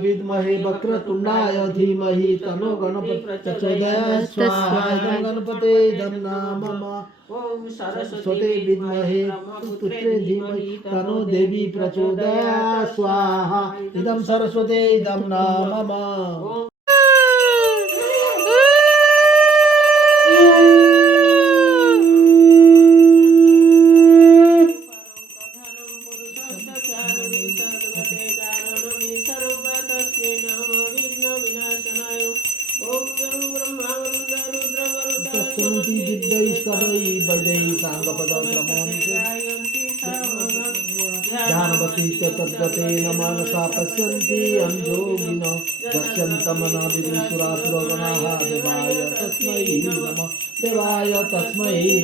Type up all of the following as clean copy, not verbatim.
विद्महे वक्रतुंडाय धीमहि तन्नो गणपति प्रचोदयात् स्वाहा इदं गणपते दम्ना मम ओम सरस्वती विद्महे ब्रह्मपुत्रे धीमहि तन्नो देवी प्रचोदयात् स्वाहा इदं सरस्वती दम्ना मम ध्यानवती तद्गते नमसा पश्यन्ति अंजोगिनो दश्यन्तमना विदुषुरासुरगणाः देवाय तस्मै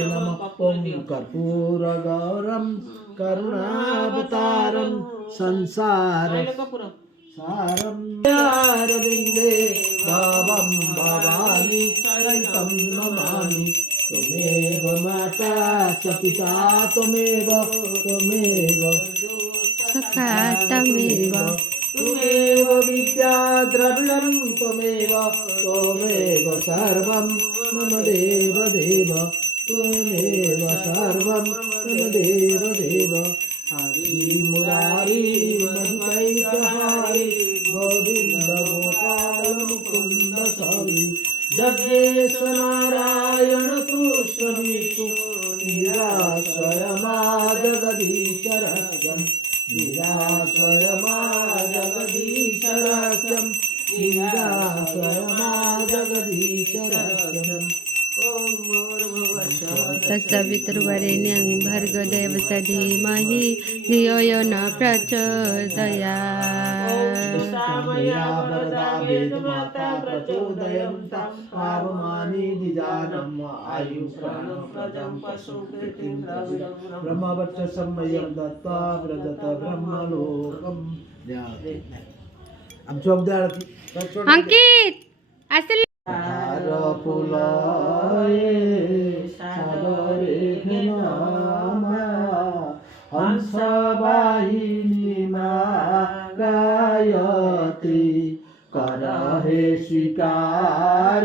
नमः ॐ कर्पूरगौरं करुणावतारं संसारसारं अरविन्दे भावं भवानी सहितं नमामि त्वमेव माता च पिता त्वमेव सखा तमेव विद्या द्रविणं त्वमेव सर्वं मम देव त्वमेव सर्वं मम देव हरि मुरारी मधुकैकहारी गोविन्द गोपाल मुकुन्द सौरी जगेश नारायण कृष्ण विष्णु निराश्रयमा जगदीशरक्षं निराश्रयमा जगदीशरक्षं निराश्रयमा जगदीशरक्षं तत्सवितुर्वरेण्यं भर्गो देवस्य धीमहि धियो यो न प्रचोदयात् पावमानि द्विजानम् आयुष्प्राणप्रदं पशुकृतिं ब्रह्मवच्च सम्मयं दत्त्वा व्रजत ब्रह्मलोकम् आमची अगदी आरती अंकित असेल फुलाए सागरे घनामा हंसवाहिनी गायत्री करहे स्वीकार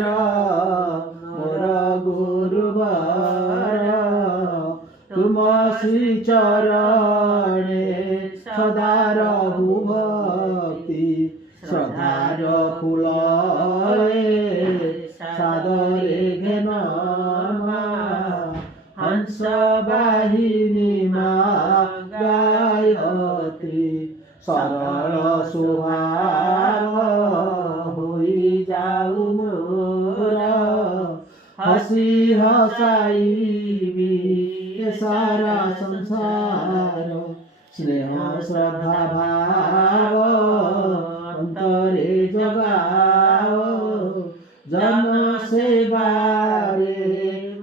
मोर गुरुवर तुम श्री चरणे सदा रहु भक्ति श्रद्धार फुलाए सादरे घनामा हंसवाहिनी गायत्री सरल स्वभाव होई जाऊ मोर हसी हसाई सारा संसार स्नेह श्रद्धा भाव अंतरे जगाओ जन सेवारे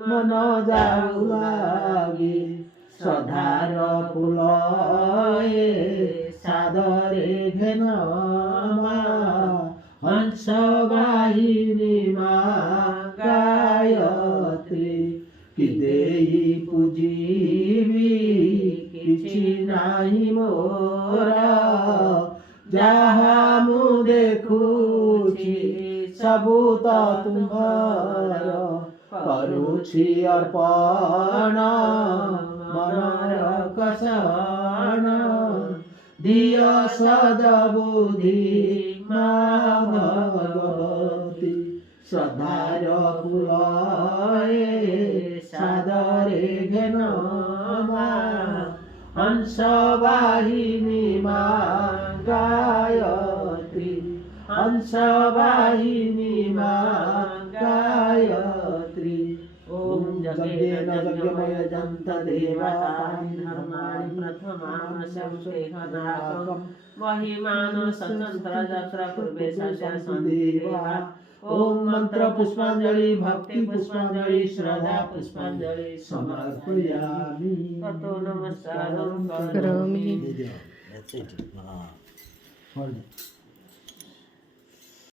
मन जाऊ लागे श्रद्धार फुलाए सादरे घनामा हंसवाहिनी गायत्री कि देई पूजिबी किछि नाही मोर जहा मु देखुछि सबु त तुम्हार करुछि अर्पण मनर कसण दिय सदबुद्धि भगवती श्रद्धार फुलाए सादरे घनामा हंसवाहिनी गायत्री हंसवाहिनी गायत्री ओम जगेन यज्ञमय जन्त देवतानि धर्माणि प्रथमानशंसेहनाकं महिमानो स्वतंत्र जत्र कुर्वे सद्यसंदेवा ओम मंत्र पुष्पांजलि भक्ति पुष्पांजलि श्रद्धा पुष्पांजलि समर्पयामि ततो नमस्कारं करोमि।